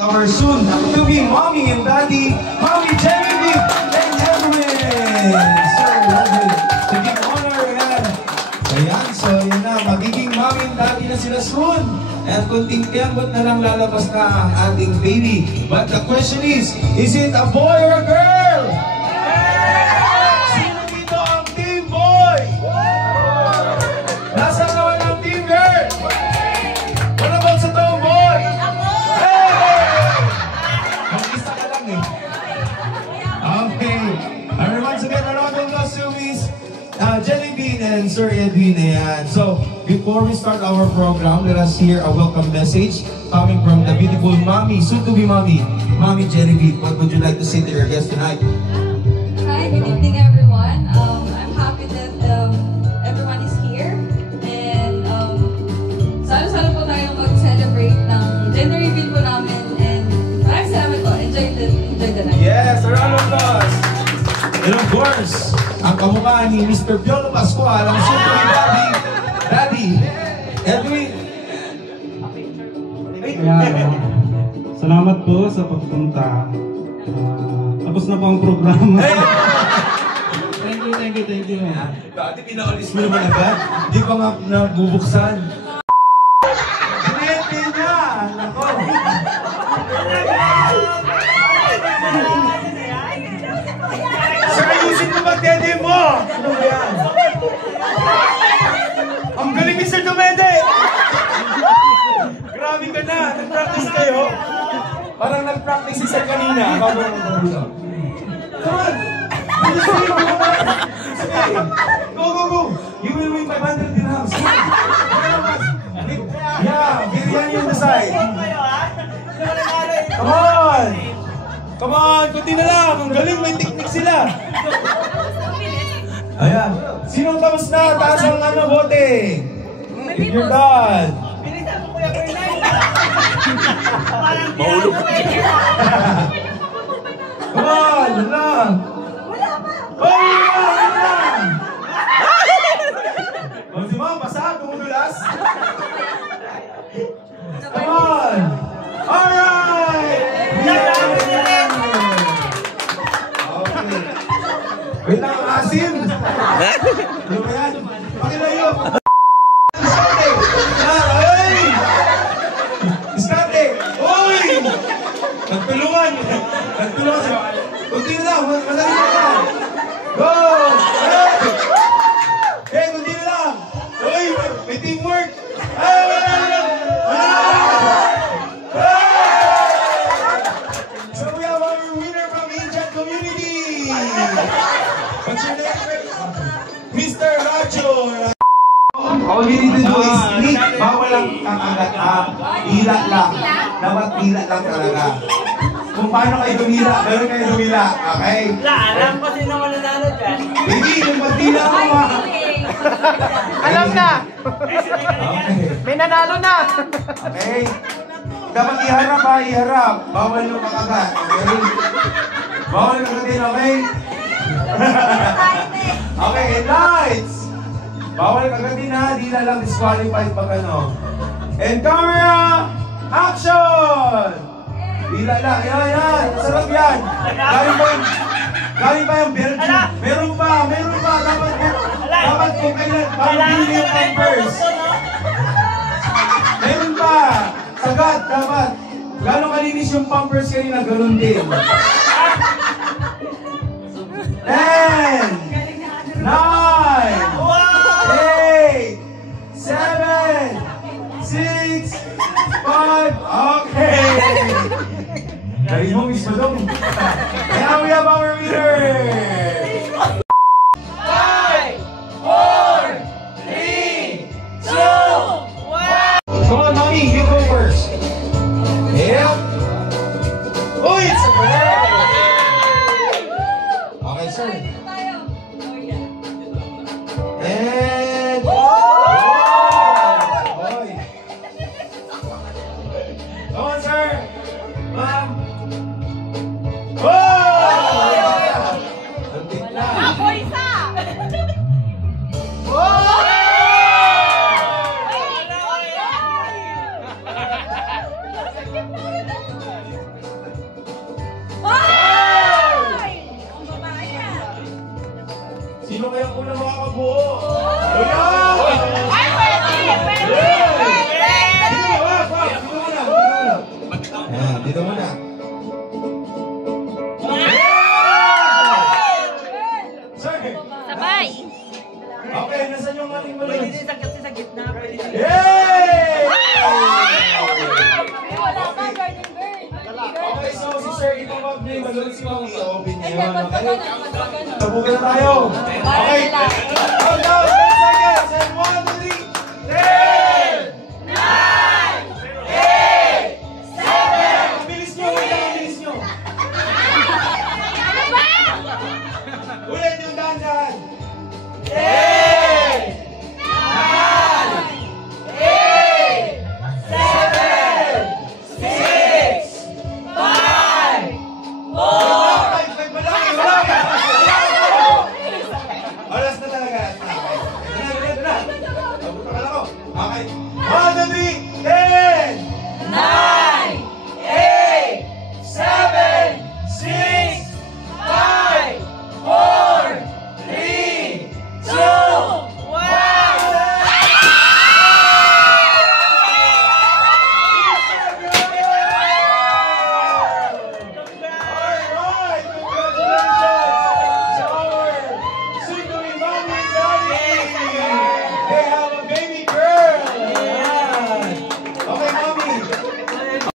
Our soon to be mommy and daddy, Mommy Genevieve and Edwin. Sir, to give honor and ayan, so yun na, magiging mommy and daddy na sila soon. And kunting tiyambot na lang lalabas na ang ating baby. But the question is it a boy or a girl? Sino dito ang team boy? Nasa naman ang team girl? What about sa tomboy? Mag-isa ka lang eh. Okay. And once again, a round of applause to Miss Jellybean and Sir Edwin. Ayan. So, before we start our program, let us hear a welcome message coming from the beautiful mommy, soon-to-be mommy, Mommy Jellybean. What would you like to say to your guests tonight? Hi, good evening everyone. I'm happy that everyone is here. And sana po tayong mag-celebrate ng gender reveal po namin. And maraming salamat po. Enjoy the night. Yes, a round of applause. And of course, ang kamukha ni Mr. Piolo Pascual, ang soon-to-be Daddy, Edwin. Salamat po sa pagpunta. Tapos na po ang programa. Thank you. Dati pinaulis mo naman agad. Di pa nga nabubuksan. Sinete niya! Nako! Sir, ayusin mo mag-dede mo! Ano ba yan? Ang galing ni Sir Dumede! Grabe ka na! Nag-practice kayo? Parang nag-practice si Sir kanina. Bago nag-practice. Come on! Go! You will win 500 dirhams. Yeah, bigyan yung side. Come on, kunti na lang. Ang galing, may technique sila. Ayan. Sino tapos na? Taas ang bote. If you're done. Mahulog. Come on, yun lang. Si Ma'am, basa, tumudulas. Come on. Alright. Okay. Wait lang, asim. Ano ba yan? Pakilayo. Diskarte. Uy! Nagtulungan siya. Kunti na lang, madali na lang. Go! Okay, kunti na lang. Uy, may teamwork. So we have our winner from Indian community. What's your name? Mr. Racho. All you need to do is sleep. Bawal lang kakagat. Hila lang. Dapat hila lang talaga. Kung paano kayo dumila, gano'n kayo dumila. Okay? Alam ko sino mananalo dyan. Hindi, yung pagdila mo Alam na! Okay. May nanalo na! Okay? Dapat iharap. Bawal yung makagat. Okay? Bawal yung kagatin, okay? Okay, and lights! Bawal kagatin ha, di na lang disqualified pag ano. And camera, action! Dila lang, yan. Sarap yan. Galing pa yung Belgium. Meron pa. Dapat kung kailan, bago bili yung Pampers. Meron pa. Sagad, dapat. Gano'ng kalinis yung Pampers kanina, gano'n din. 10, 9, 8, 7, 6, 5, okay. Dari mo, Miss Madong. Now we have our winner. 5, 4, 3, 2, 1. Come on, Mommy, you go first. Yeah. Oh, it's a bird. Okay, sir. And... Boy. Come on, sir. Ma'am. Oh! una makakabuo. Wala! Ay, pwede! Dito muna. Ayan, dito muna. Sir! Sabay! Okay, nasan yung ating balon? Pwede din sa gitna. Yay! Wala ka, garden girl. Okay, so si Sir, ipapag niya yung balon si Mami. I-open niya Ay, yun. ba't Okay? ganun? Tabugan na tayo. Okay. Para Countdown, 10 seconds. And 1, 2, 3. 10! 9! 8! 7! Ang bilis nyo, wait lang, ang bilis nyo. Ulit yung dahan-dahan. 10! 9! 8! 7! 6! 5! 4! Oras na talaga. Okay.